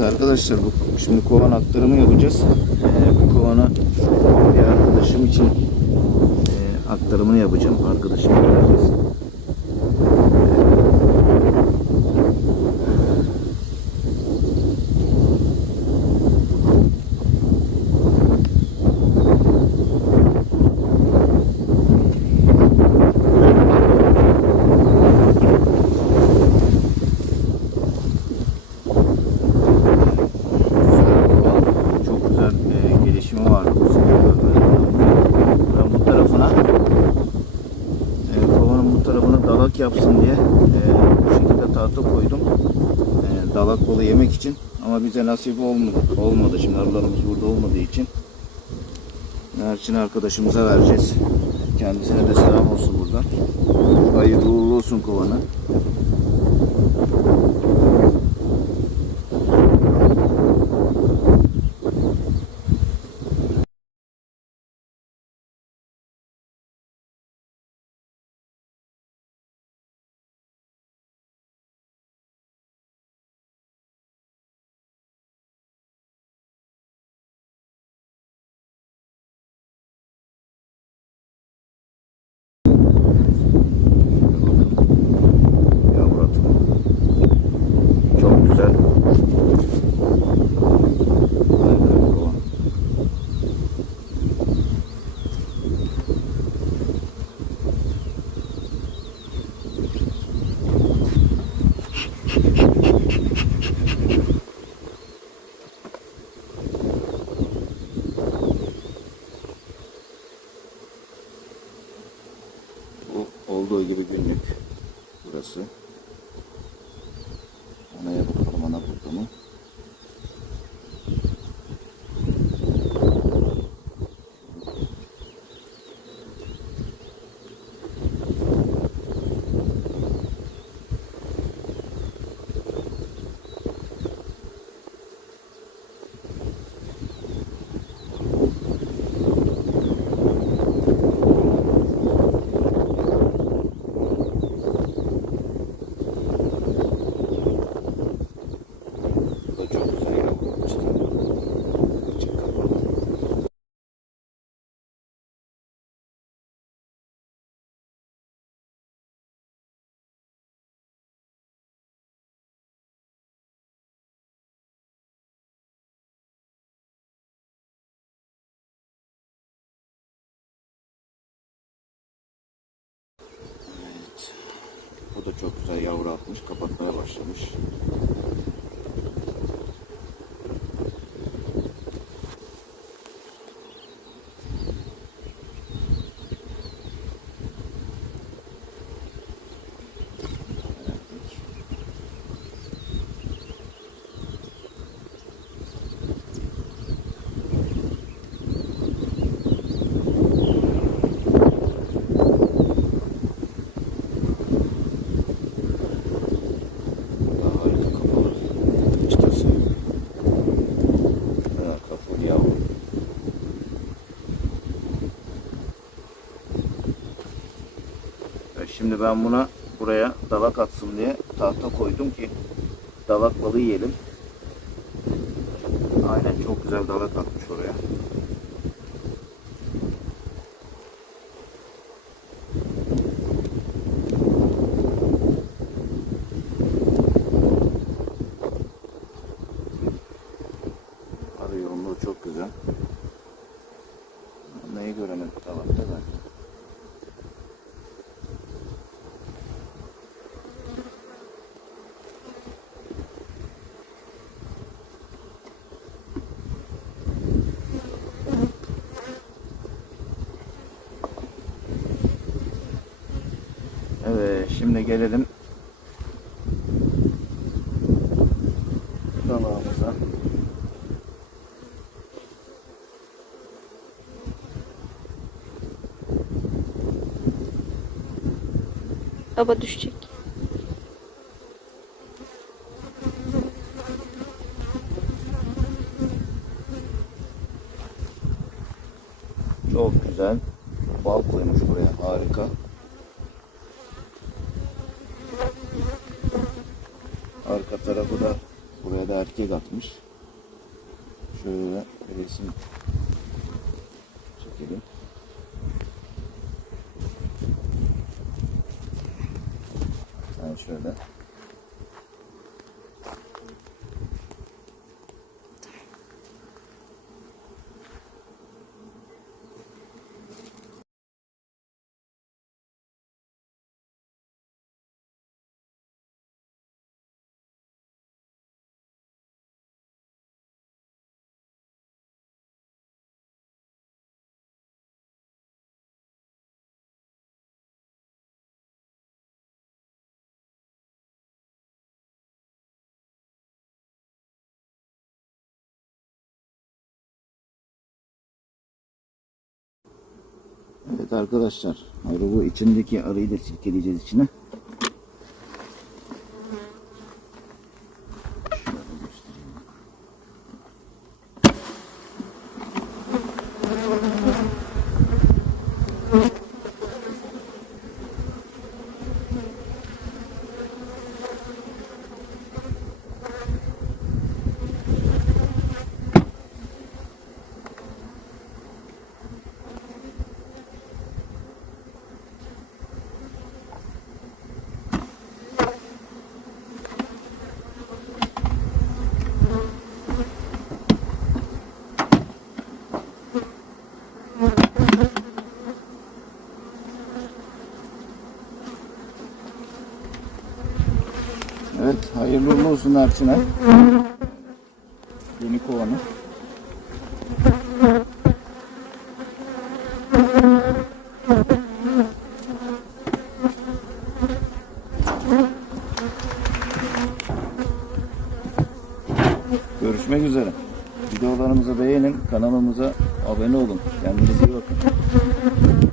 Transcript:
arkadaşlar bu şimdi kovan aktarımı yapacağız. Ee, bu kovanı bir arkadaşım için e, aktarımını yapacağım. Arkadaşım vereceğiz. Çok güzel e, gelişimi vardı bu sene. Ben bu tarafına e, kovanın bu tarafına dalak yapsın diye e, bu şekilde tahta koydum. E, dalak balı yemek için. Ama bize nasip olmadı. Olmadı şimdi arılarımız burada olmadığı için. Merçin arkadaşımıza vereceğiz. Kendisine de selam olsun buradan. Hayırlı uğurlu olsun kovanı. Yavru atımı. Çok güzel. Harika bir kovan. Bu olduğu gibi günlük burası. Anaya bakalım ana burada mı? Bu da çok güzel yapılmıştı. Açık kapalı. Evet. Bu da çok güzel yavru atmış. Kapatmaya başlamış. Şimdi ben buna buraya dalak atsın diye tahta koydum ki dalak balığı yiyelim. Aynen çok güzel dalak atmış oraya. Arı yoğunluğu çok güzel. Neyi göremedik dalakta da. Evet, şimdi gelelim dalağımıza. Baba düşecek. Çok güzel. Bal koymuş buraya. Harika. Arka tarafı da buraya da erkek atmış. Şöyle resim çekelim. Yani şöyle. Evet arkadaşlar, arı bu içindeki arıyı da silkeleyeceğiz içine. Evet, hayırlı uğurlu olsun Erçin'e. Yeni kovanı. Görüşmek üzere. Videolarımızı beğenin, kanalımıza abone olun. Kendinize iyi bakın.